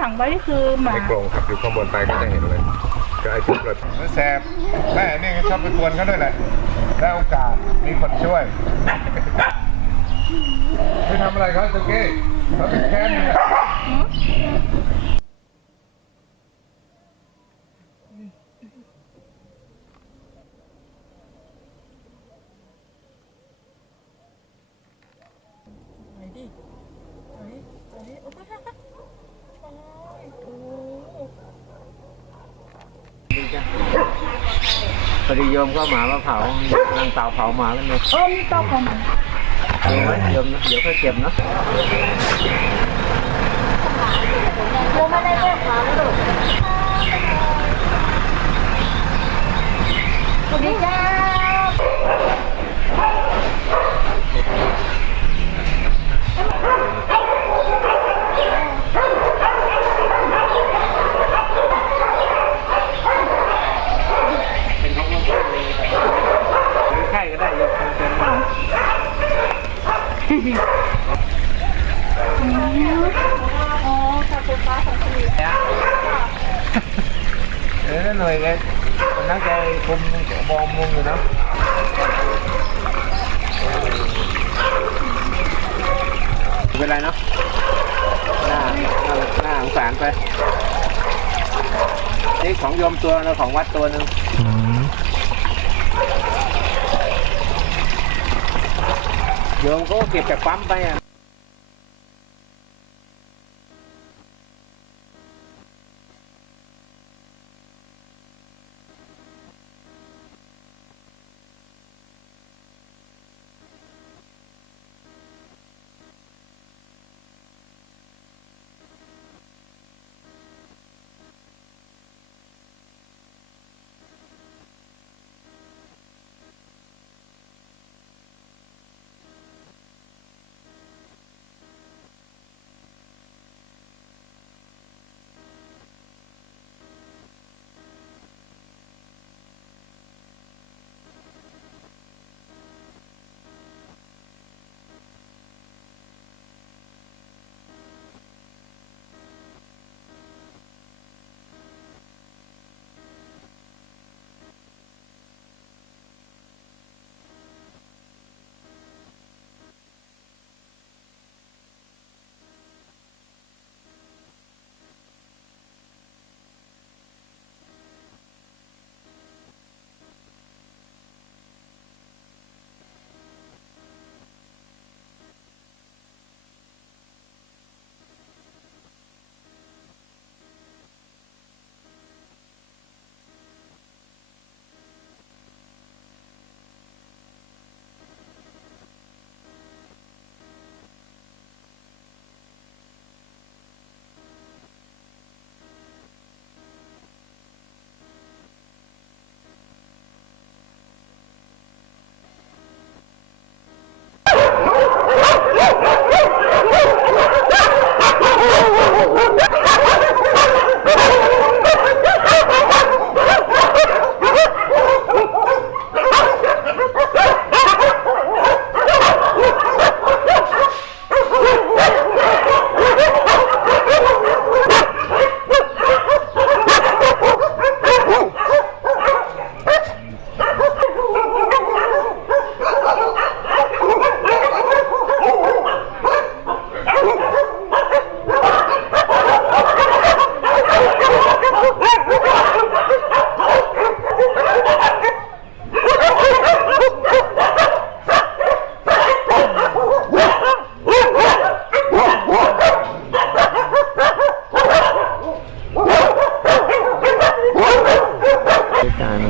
ขังไว้นี่คือหมาในกรงขับอยู่ข้างบนไปก็จะเห็นเลยก็ไอ้ทุกระมันแสบแม่นี่ก็ชอบไปกวนเขาด้วยแหละได้โอกาสมีคนช่วยไม่ทำอะไรเขาสุกี้เขาเป็นแค้นเนี่ย ไหนดิไหนไหนโอ้ยโอ้ยโอ้ พอดีโยมก็หมามาเผานางเต่าเผาหมากันเลยเออมีเตาของมันเดี๋ยวไว้โยมนะเดี๋ยวค่อยเก็บเนาะสวัสดีจ้า หรือไข่ก็ได้โยมเป็นมา อ๋อค่ะคุณป้าของคุณ เออหน่อยเลยคนนั้นแกคุมมองมุมอยู่เนาะเป็นไรเนาะหน้าหน้าหน้าสงสารไปนี่ของโยมตัวแล้วของวัดตัวหนึ่งโยมก็เก็บจากปั๊มไปอะ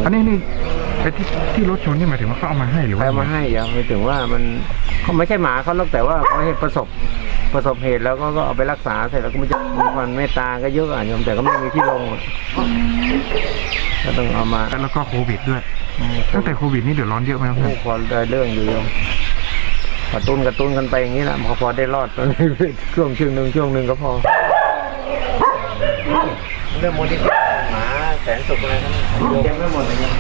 อันนี้นี่ไอ้ที่ที่รถชนนี่หมายถึงว่าเขาเอามาให้หรือว่าเอามาให้ยังไม่ถึงว่ามันเขาไม่ใช่หมาเขาหรอกแต่ว่าเขาเหตุประสบ ประสบเหตุแล้วก็ก็เอาไปรักษาเสร็จแล้วก็มันจะมีความเมตตาก็เยอะอะโยมแต่ก็ไม่มีที่ลงอะก็ต้องเอามาแล้วก็โควิดด้วย ตั้งแต่โควิดนี่เดือดร้อนเยอะไหมครับโอ้พอได้เรื่องอยู่โยมกระตุ้นกระตุ้นกันไปอย่างนี้แหละพอพอได้รอด ช่วงช่วงหนึ่งช่วงหนึ่งก็พอ เรื่องโมดิฟิหมาแสนสุขอะไรนั้นเต็มไปหมดเลยเนี่ย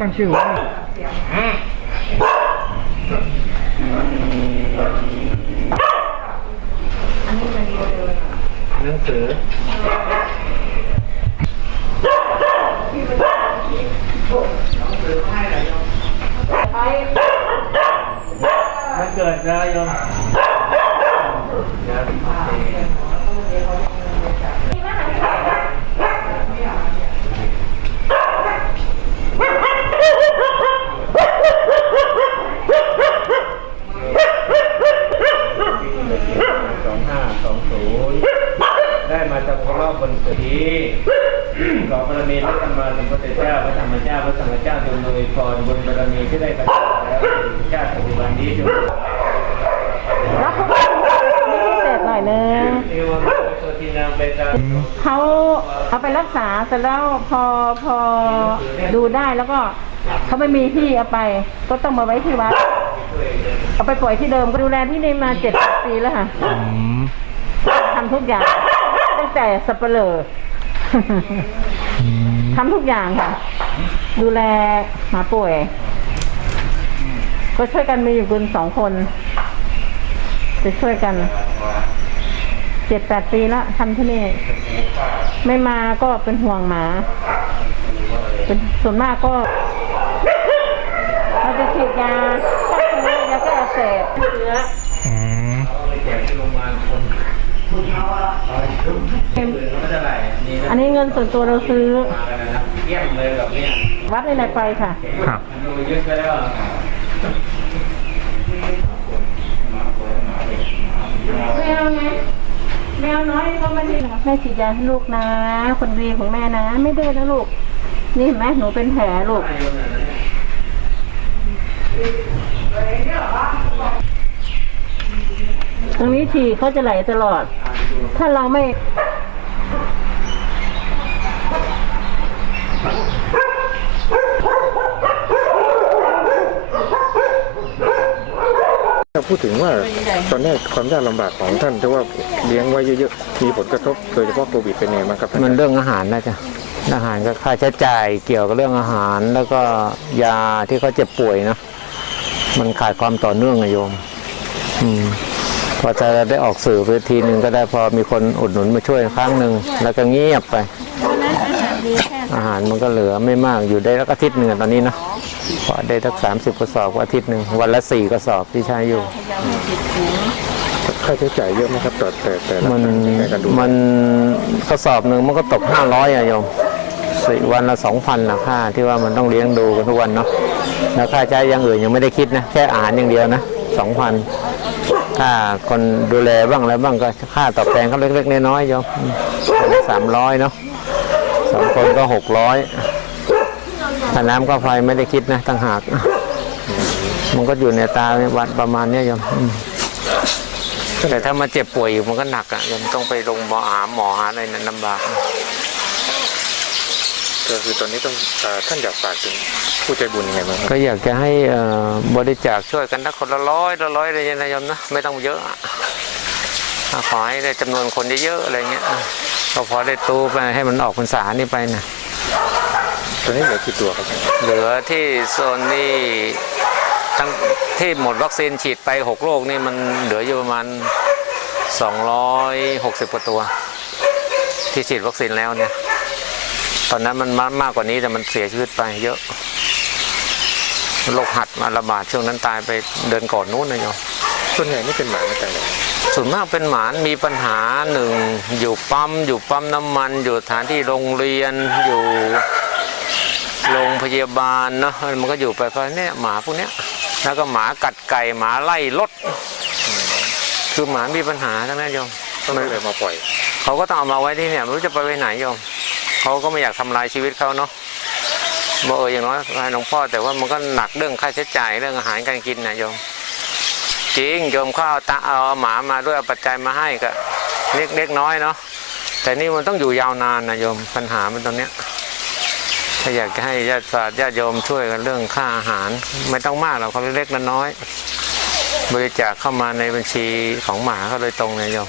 ตั้งชื่อไว้หนังสือมันเกิดแล้วโยม สองห้าสองศูนย์ได้มาจากรอบบนสุธีขอบารมีพระธรรมสัมพุทธเจ้าพระธรรมเจ้าพระสังฆเจ้าจงอวยพรบุญบารมีที่ได้กระทำแล้วชาติปัจจุบันนี้จง แล้วเขาก็มีพิเศษหน่อยนึง เอวังโสตินาง เบตาเขาเอาไปรักษาเสร็จแล้วพอพอดูได้แล้วก็เขาไม่มีที่เอาไป ก็ต้องมาไว้ที่วัดเอาไปปล่อยที่เดิมก็ดูแลที่นี่มาเจ็ดปีแล้วค่ะทำทุกอย่างตั้งแต่สับเปลือทำทุกอย่างค่ะ ดูแลหมาป่วย ก็ช่วยกันมีอยู่กันสองคน จะช่วยกัน เจ็ดแปดปีแล้วทำที่นี่ ไม่มาก็เป็นห่วงหมาเป็นส่วนมากก็เราจะฉีดยาฆ่าเชื้อยาแก้อักเสบเชื้ออืมอันนี้เงินส่วนตัวเราซื้อวัดในไหนไปค่ะครับ น้อยก็ไม่ได้แม่ฉีดยาให้ลูกนะ คนดีของแม่นะ ไม่ดื้อนะลูก นี่เห็นไหมหนูเป็นแผลลูกตรงนี้ฉี่เขาจะไหลตลอด ถ้าเราไม่ ถ้า พูดถึงว่าตอนแรกความยากลำบากของท่านที่ว่าเลี้ยงไว้เยอะๆ มีผลกระทบโดยเฉพาะโควิดเป็นไงบ้างครับท่ามันเรื่องอาหารนะจ๊ะอาหารก็ค่าใช้จ่ายเกี่ยวกับเรื่องอาหารแล้วก็ยาที่เขาเจ็บป่วยนะมันขาดความต่อเนื่องอะโยม อืมพอจะได้ออกสื่อไปทีหนึ่งก็ได้พอมีคนอุดหนุนมาช่วยครั้งหนึ่งแล้วก็เงียบไป อาหารมันก็เหลือไม่มากอยู่ได้สักอาทิตย์หนึ่งอะตอนนี้นะ พอได้สักสามสิบกระสอบก็อาทิตย์หนึ่งวันละสี่กระสอบที่ใช้อยู่ ค่าใช้จ่ายเยอะไหมครับต่อแต่แต่ละมันในการดูแลมันกระสอบหนึ่งมันก็ตกห้าร้อยอะโยมสี่วันละสองพันละค่าที่ว่ามันต้องเลี้ยงดูกันทุกวันเนาะแล้วค่าใช้อย่างอื่นยังไม่ได้คิดนะแค่อาหารอย่างเดียวนะสองพันค่าคนดูแลบ้างอะไรบ้างก็ค่าตอบแทนเขาเล็กๆน้อยๆโยมสามร้อยเนาะสองคนก็หกร้อย ค่าน้ำก็ไฟไม่ได้คิดนะต่างหาก มันก็อยู่ในตาวัดประมาณเนี้ยโยมอืมแต่ถ้ามาเจ็บป่วยอีกมันก็หนักอะยังต้องไปโรงพยาบาลหาหมอหาอะไรนั้นลำบากก็คือตอนนี้ต้องเอ่อท่านอยากฝากถึงผู้ใจบุญยังไงบ้างครับก็อยากจะให้เอ่อบริจาคช่วยกันนะคนละร้อยละร้อยเลยนะโยมนะไม่ต้องเยอะอะอะขอให้ได้จำนวนคนเยอะๆอะไรเงี้ยอะก็พอได้ตู้ไปให้มันออกพรรษานี่ไปนะ ตอนนี้เหลือกี่ตัวครับท่านเหลือที่โซนนี่ทั้งที่หมดวัคซีนฉีดไปหกโรคนี่มันเหลืออยู่ประมาณ 260 กว่าตัว ที่ฉีดวัคซีนแล้วเนี่ย ตอนนั้นมันมามากกว่านี้แต่มันเสียชีวิตไปเยอะโรคหัดมาระบาดช่วงนั้นตายไปเดินก่อนนู้นนะโยมส่วนใหญ่นี่เป็นหมามาจากไหนส่วนมากเป็นหมานมีปัญหาหนึ่งอยู่ปั๊มอยู่ปั๊มน้ำมัน อยู่สถานที่โรงเรียนอยู่ โรงพยาบาลเนาะมันก็อยู่ไปเพราะเนี่ยหมาพวกเนี้ยแล้วก็หมากัดไก่หมาไล่รถคือหมามีปัญหาทั้งนั้นโยมต้องเลยมาปล่อย เขาก็ต้องเอามาไว้ที่เนี่ยไม่รู้จะไปไว้ไหนโยมเขาก็ไม่อยากทำลายชีวิตเขาเนาะบอกเอออย่างน้อยให้หลวงพ่อแต่ว่ามันก็หนักเรื่องค่าใช้จ่ายเรื่องอาหารการกินนะโยมจริงโยมเข้าเอาตาเอาหมามาด้วยเอาปัจจัยมาให้ก็เล็กเล็กน้อยเนาะแต่นี่มันต้องอยู่ยาวนานนะโยมปัญหามันตรงเนี้ย ถ้าอยากจะให้ญาติศาสตร์ญาติโยมช่วยกันเรื่องค่าอาหาร ไม่ต้องมากหรอกเขาเล็กๆน้อยๆบริจาคเข้ามาในบัญชีของหมาเขาโดยตรงเลยโยม